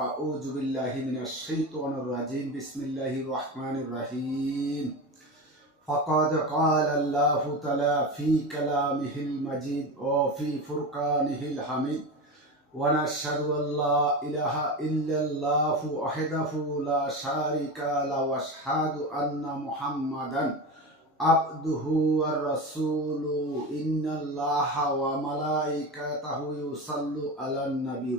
فأعوذ بالله من الشيطان الرجيم بسم الله الرحمن الرحيم فقد قال الله تعالى في كلامه المجيد وفي فرقانه الحميد ونشهد أن لا إله إلا الله وحده لا شريك له وأشهد أن محمدا عبده والرسول إن الله وملائكته يصلوا على النبي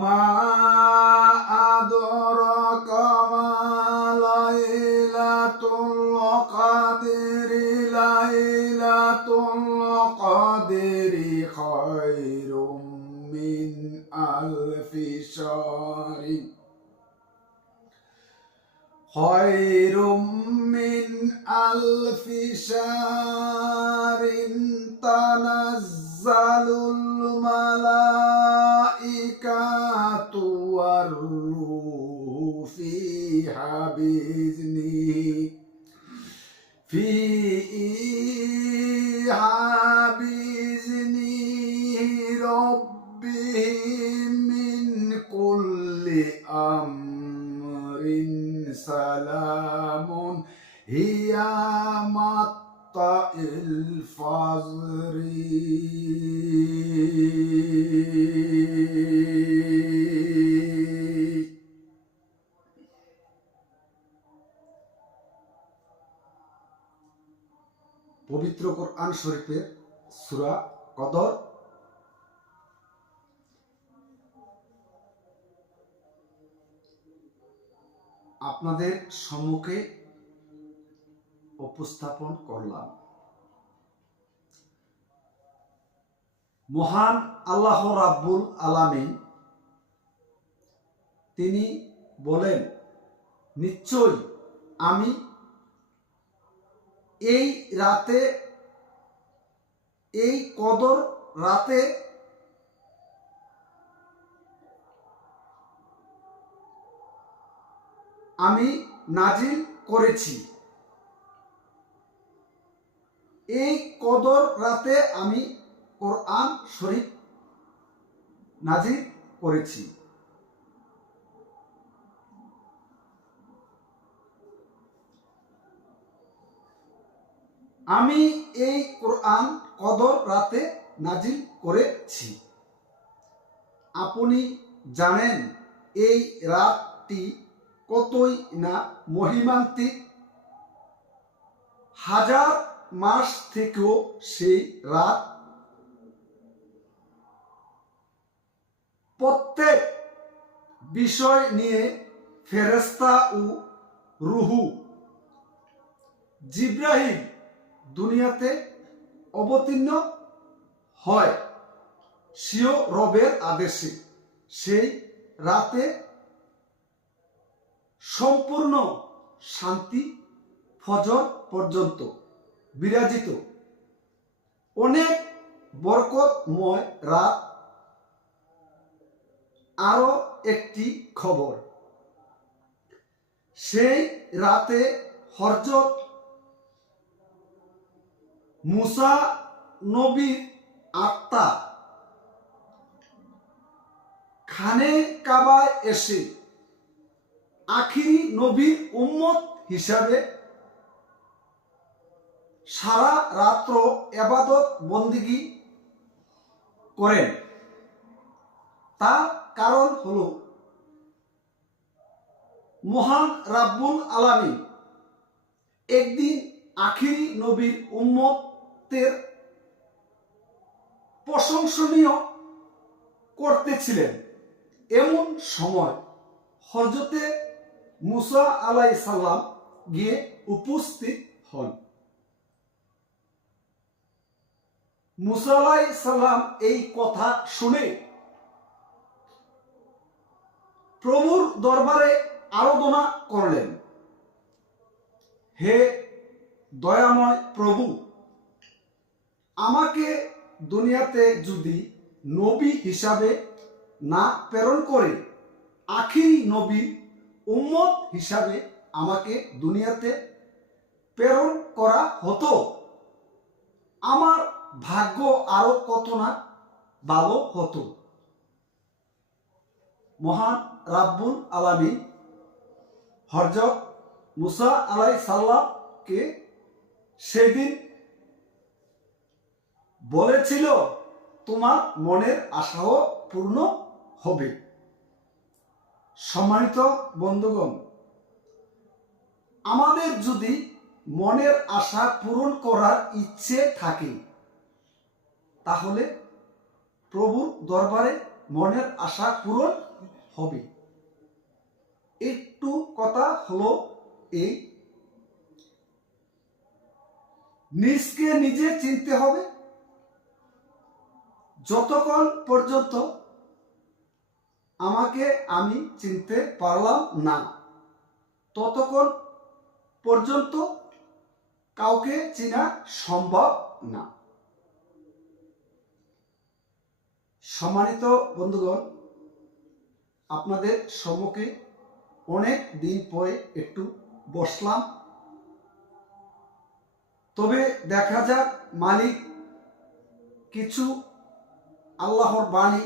وما أدراك ما ليلة القدر ليلة القدر خير من ألف شهر خير من ألف شهر تنزل الملائكة فيها بإذنه ربهم من كل أمر سلام. هي مطلع الفجر পবিত্র কোরআন শরীফের সূরা কদর। আপনাদের সম্মুখে উপস্থাপন করলাম। মহান আল্লাহ রাব্বুল আলামিন তিনি বলেন নিশ্চয় আমি এই রাতে, এই কদর রাতে আমি নাজিল করেছি। এই কদর রাতে আমি কোরআন শরীফ নাজিল করেছি। আমি এই কোরআন কদর রাতে নাজিল করেছি। আপনি জানেন এই রাতটি কতই না মহিমান্তিক? হাজার মাস থেকেও সেই রাত। প্রত্যেক বিষয় নিয়ে ফেরেস্তা ও রুহু। জিব্রাহিম দুনিয়াতে অবতীর্ণ হয়। সিও রবের আদেশে। সেই রাতে সম্পূর্ণ শান্তি ফজর পর্যন্ত বিরাজিত। অনেক বরকতময় রাত। আরও একটি খবর। সেই রাতে হরজত মুসা নবীর আত্মা খানে কাবায় এসে আখিরি নবীর উম্মত হিসাবে সারা রাত্র এবাদত বন্দিগি করেন। তার কারণ হল মহান রাব্বুল আলামী একদিন আখিরি নবীর উম্মতের প্রশংসনীয় করতেছিলেন। এমন সময় হজরতে মুসা আলাই সাল্লাম গিয়ে উপস্থিত হন। মুসা আলাই সাল্লাম এই কথা শুনে প্রভুর দরবারে আরাধনা করলেন। হে দয়াময় প্রভু আমাকে দুনিয়াতে যদি নবী হিসাবে না প্রেরণ করে, আখিরি নবী উম্মত হিসাবে আমাকে দুনিয়াতে প্রেরণ করা হতো, আমার ভাগ্য আরও কত না ভালো হতো। মহান রাব্বুল আলামিন হরজত মুসা আলাই সাল্লামকে সেদিন বলেছিল, তোমার মনের আশাও পূর্ণ হবে। সম্মানিত বন্ধুগণ, আমাদের যদি মনের আশা পূরণ করার ইচ্ছে থাকে, তাহলে প্রভুর দরবারে মনের আশা পূরণ হবে। একটু কথা হলো এই, নিজকে নিজে চিনতে হবে যতক্ষণ পর্যন্ত আমাকে আমি চিনতে পারলাম না, ততক্ষণ পর্যন্ত কাউকে চেনা সম্ভব না। সম্মানিত বন্ধুগণ, আপনাদের সম্মুখে অনেক দিন পরে একটু বসলাম। তবে দেখা যাক মালিক কিছু আল্লাহর বাণী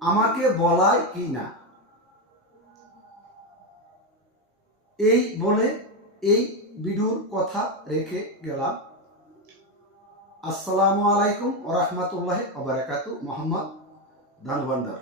আমাকে বলায় কি না? এই বলে এই ভিডিওর কথা রেখে গেলাম। আসসালামু আলাইকুম ওরহমতুল্লাহ আবরাকাতু মোহাম্মদ ধানভান্ডার